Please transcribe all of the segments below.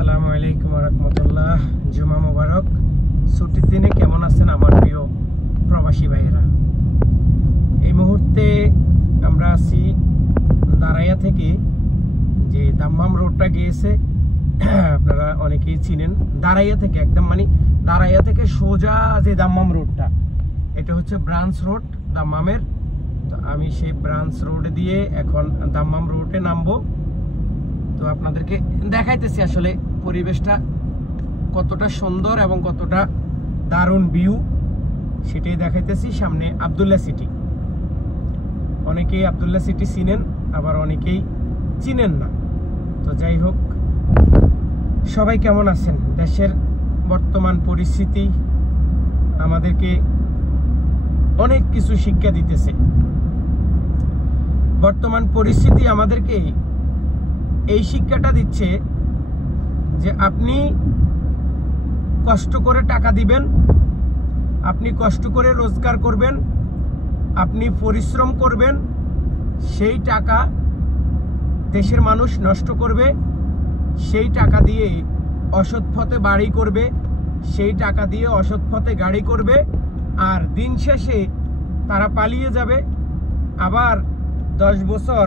আসসালামু আলাইকুম রহমতুল্লাহ। জুমা মুবারক। ছুটির দিনে কেমন আছেন আমার প্রিয় প্রবাসী ভাইয়েরা? এই মুহূর্তে আমরা আছি দারাইয়া থেকে, যে দাম্মাম রোডটা গিয়েছে আপনারা অনেকেই চিনেন। দারাইয়া থেকে একদম দারাইয়া থেকে সোজা যে দাম্মাম রোডটা, এটা হচ্ছে ব্রাঞ্চ রোড দাম্মামের। তো আমি সেই ব্রাঞ্চ রোড দিয়ে এখন দাম্মাম রোডে নামবো। তো আপনাদেরকে দেখাইতেছি আসলে পরিবেশটা কতটা সুন্দর এবং কতটা দারুণ ভিউ, সেটাই দেখাইতেছি। সামনে আব্দুল্লাহ সিটি, অনেকেই আব্দুল্লাহ সিটি চিনেন, আবার অনেকেই চিনেন না। তো যাই হোক, সবাই কেমন আছেন? দেশের বর্তমান পরিস্থিতি আমাদেরকে অনেক কিছু শিক্ষা দিতেছে। বর্তমান পরিস্থিতি আমাদেরকে এই শিক্ষাটা দিচ্ছে যে আপনি কষ্ট করে টাকা দিবেন, আপনি কষ্ট করে রোজগার করবেন, আপনি পরিশ্রম করবেন, সেই টাকা দেশের মানুষ নষ্ট করবে, সেই টাকা দিয়ে অসৎ পথে বাড়ি করবে, সেই টাকা দিয়ে অসৎ পথে গাড়ি করবে, আর দিন শেষে তারা পালিয়ে যাবে। আবার 10 বছর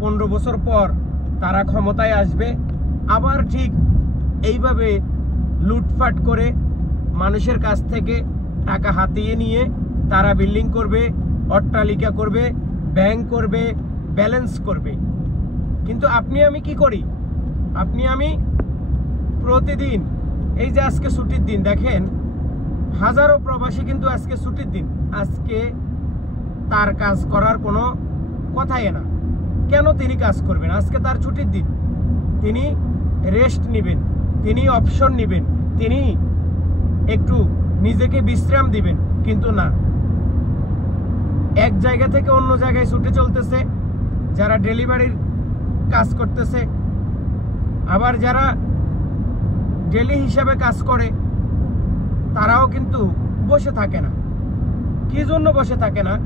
15 বছর পর তারা ক্ষমতায় আসবে, আবার ঠিক এইভাবে লুটপাট করে মানুষের কাছ থেকে টাকা হাতিয়ে নিয়ে তারা বিল্ডিং করবে, অট্টালিকা করবে, ব্যাংক করবে, ব্যালেন্স করবে। কিন্তু আপনি আমি কি করি? আপনি আমি প্রতিদিন, এই যে আজকে ছুটির দিন, দেখেন হাজারো প্রবাসী কিন্তু আজকে ছুটির দিন, আজকে তার কাজ করার কোনো কথাই না। কেন তিনি কাজ করবেন? আজকে তার ছুটির দিন, তিনি রেস্ট নেবেন, তিনি অপশন নেবেন, তিনি একটু নিজেকে বিশ্রাম দিবেন। কিন্তু না, এক জায়গা থেকে অন্য জায়গায় ছুটে চলতেছে। যারা ডেলিভারির কাজ করতেছে, আবার যারা ডেলি হিসাবে কাজ করে, তারাও কিন্তু বসে থাকে না। কি জন্য বসে থাকে না?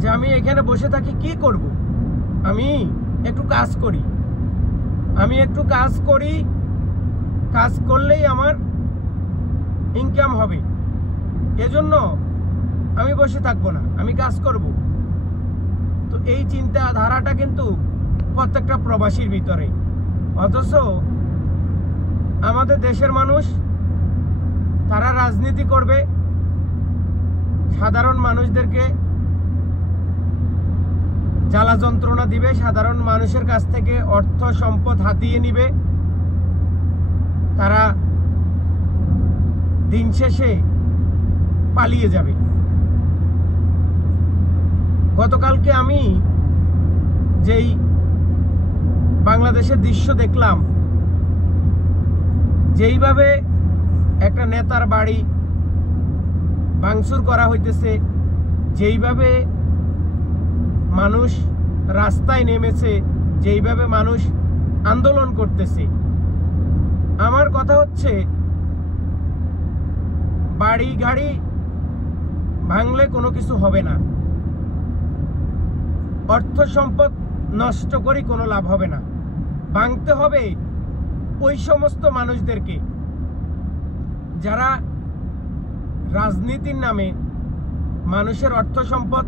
যে আমি এখানে বসে থাকি কি করব? আমি একটু কাজ করি, আমি একটু কাজ করি, কাজ করলেই আমার ইনকাম হবে, এজন্য আমি বসে থাকবো না, আমি কাজ করব। তো এই চিন্তাধারাটা কিন্তু প্রত্যেকটা প্রবাসীর ভিতরে। অথচ আমাদের দেশের মানুষ, তারা রাজনীতি করবে, সাধারণ মানুষদেরকে জ্বালা যন্ত্রণা দিবে, সাধারণ মানুষের কাছ থেকে অর্থ সম্পদ হাতিয়ে নিবে, তারা দিন শেষে পালিয়ে যাবে। গতকালকে আমি যেই বাংলাদেশের দৃশ্য দেখলাম, যেইভাবে একটা নেতার বাড়ি ভাঙচুর করা হইতেছে, যেইভাবে মানুষ রাস্তায় নেমেছে, যেইভাবে মানুষ আন্দোলন করতেছে, আমার কথা হচ্ছে বাড়ি গাড়ি ভাঙলে কোনো কিছু হবে না, অর্থ সম্পদ নষ্ট করে কোনো লাভ হবে না। ভাঙতে হবে ওই সমস্ত মানুষদেরকে যারা রাজনীতির নামে মানুষের অর্থ সম্পদ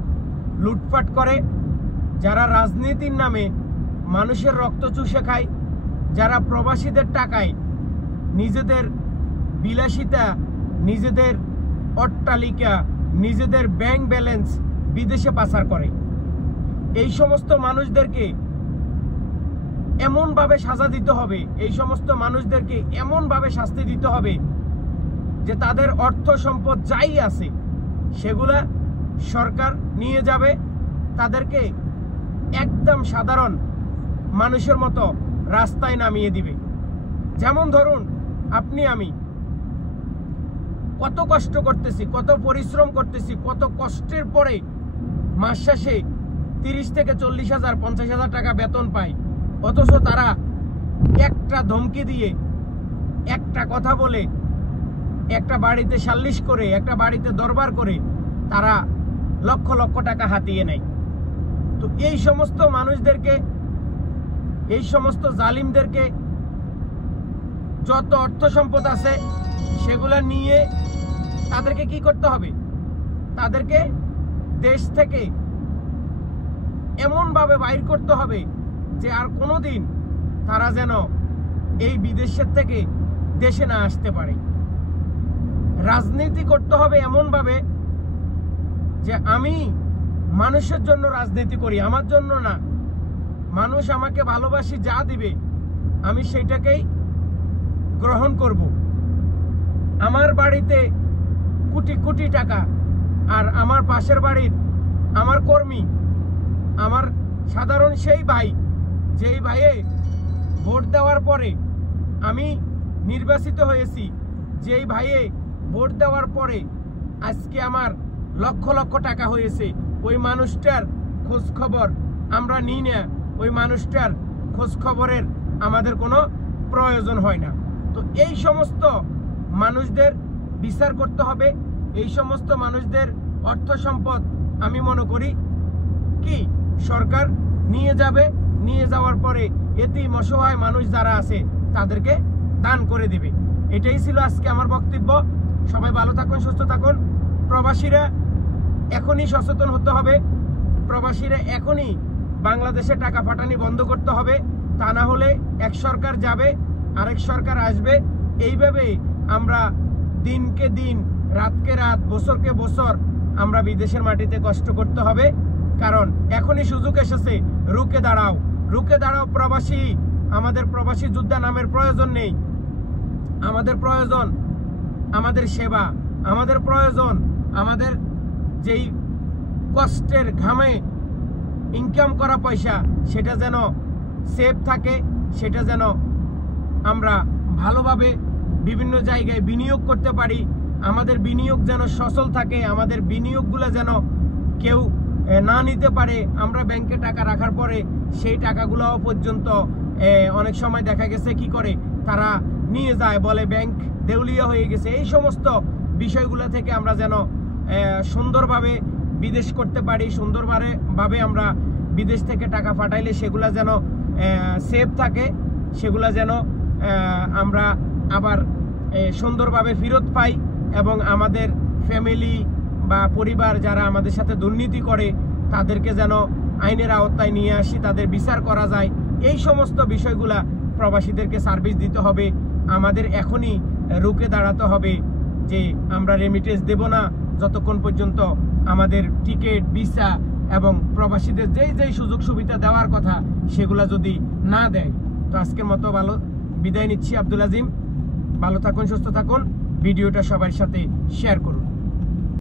লুটপাট করে, যারা রাজনীতির নামে মানুষের রক্ত চুষে খায়, যারা প্রবাসীদের টাকায় নিজেদের বিলাসিতা, নিজেদের অট্টালিকা, নিজেদের ব্যাংক ব্যালেন্স বিদেশে পাচার করে। এই সমস্ত মানুষদেরকে এমনভাবে সাজা দিতে হবে, এই সমস্ত মানুষদেরকে এমনভাবে শাস্তি দিতে হবে যে তাদের অর্থ সম্পদ যাই আছে সেগুলা সরকার নিয়ে যাবে, তাদেরকে একদম সাধারণ মানুষের মতো রাস্তায় নামিয়ে দিবে। যেমন ধরুন, আপনি আমি কত কষ্ট করতেছি, কত পরিশ্রম করতেছি, কত কষ্টের পরে মাস শেষে 30 থেকে 40,000 50,000 টাকা বেতন পাই। অথচ তারা একটা ধমকি দিয়ে, একটা কথা বলে, একটা বাড়িতে সালিশ করে, একটা বাড়িতে দরবার করে তারা লক্ষ লক্ষ টাকা হাতিয়ে নেয়। তো এই সমস্ত মানুষদেরকে এই সমস্ত জালিমদেরকে যত অর্থ সম্পদ আছে সেগুলা নিয়ে তাদেরকে কি করতে হবে, তাদেরকে দেশ থেকে এমনভাবে বাইর করতে হবে যে আর কোনোদিন তারা যেন এই বিদেশের থেকে দেশে না আসতে পারে। রাজনীতি করতে হবে এমনভাবে যে আমি মানুষের জন্য রাজনীতি করি, আমার জন্য না। মানুষ আমাকে ভালোবাসি, যা দিবে আমি সেইটাকেই গ্রহণ করব। আমার বাড়িতে কোটি কোটি টাকা, আর আমার পাশের বাড়ির আমার কর্মী, আমার সাধারণ সেই ভাই, যেই ভাইয়ে ভোট দেওয়ার পরে আমি নির্বাচিত হয়েছি, যেই ভাইয়ে ভোট দেওয়ার পরে আজকে আমার লক্ষ লক্ষ টাকা হয়েছে, ওই মানুষটার খোঁজ খবর আমরা নিই না। ওই মানুষটার খোঁজ খবরের আমাদের কোনো প্রয়োজন হয় না। তো এই সমস্ত মানুষদের বিচার করতে হবে। এই সমস্ত মানুষদের অর্থ সম্পদ আমি মনে করি কি সরকার নিয়ে যাবে, নিয়ে যাওয়ার পরে এতিম অসহায় মানুষ যারা আছে তাদেরকে দান করে দিবে। এটাই ছিল আজকে আমার বক্তব্য। সবাই ভালো থাকুন, সুস্থ থাকুন। প্রবাসীরা এখনই সচেতন হতে হবে। প্রবাসীরা এখনই বাংলাদেশে টাকা পাঠানি বন্ধ করতে হবে। তা না হলে এক সরকার যাবে, আরেক সরকার আসবে। এইভাবে আমরা দিনকে দিন, রাতকে রাত, বছরকে বছর আমরা বিদেশের মাটিতে কষ্ট করতে হবে। কারণ এখনই সুযোগ এসেছে, রুখে দাঁড়াও, রুখে দাঁড়াও প্রবাসী। আমাদের প্রবাসী যোদ্ধা নামের প্রয়োজন নেই। আমাদের প্রয়োজন আমাদের সেবা, আমাদের প্রয়োজন আমাদের যেই কষ্টের ঘামে ইনকাম করা পয়সা, সেটা যেন সেভ থাকে, সেটা যেন আমরা ভালোভাবে বিভিন্ন জায়গায় বিনিয়োগ করতে পারি। আমাদের বিনিয়োগ যেন সচল থাকে, আমাদের বিনিয়োগগুলো যেন কেউ না নিতে পারে। আমরা ব্যাংকে টাকা রাখার পরে সেই টাকাগুলো পর্যন্ত অনেক সময় দেখা গেছে কি করে, তারা নিয়ে যায়, বলে ব্যাংক দেউলিয়া হয়ে গেছে। এই সমস্ত বিষয়গুলো থেকে আমরা যেন সুন্দরভাবে বিদেশ করতে পারি, সুন্দরভাবে আমরা বিদেশ থেকে টাকা পাঠাইলে সেগুলা যেন সেভ থাকে, সেগুলা যেন আমরা আবার সুন্দরভাবে ফেরত পাই, এবং আমাদের ফ্যামিলি বা পরিবার যারা আমাদের সাথে দুর্নীতি করে তাদেরকে যেন আইনের আওতায় নিয়ে আসি, তাদের বিচার করা যায়। এই সমস্ত বিষয়গুলা প্রবাসীদেরকে সার্ভিস দিতে হবে। আমাদের এখনই রুখে দাঁড়াতে হবে যে আমরা রেমিটেন্স দেব না যতক্ষণ পর্যন্ত আমাদের টিকিট, ভিসা এবং প্রবাসীদের যেই সুযোগ সুবিধা দেওয়ার কথা সেগুলা যদি না দেয়। তো আজকের মতো ভালো বিদায় নিচ্ছি। আব্দুল আজিম, ভালো থাকুন, সুস্থ থাকুন। ভিডিওটা সবার সাথে শেয়ার করুন।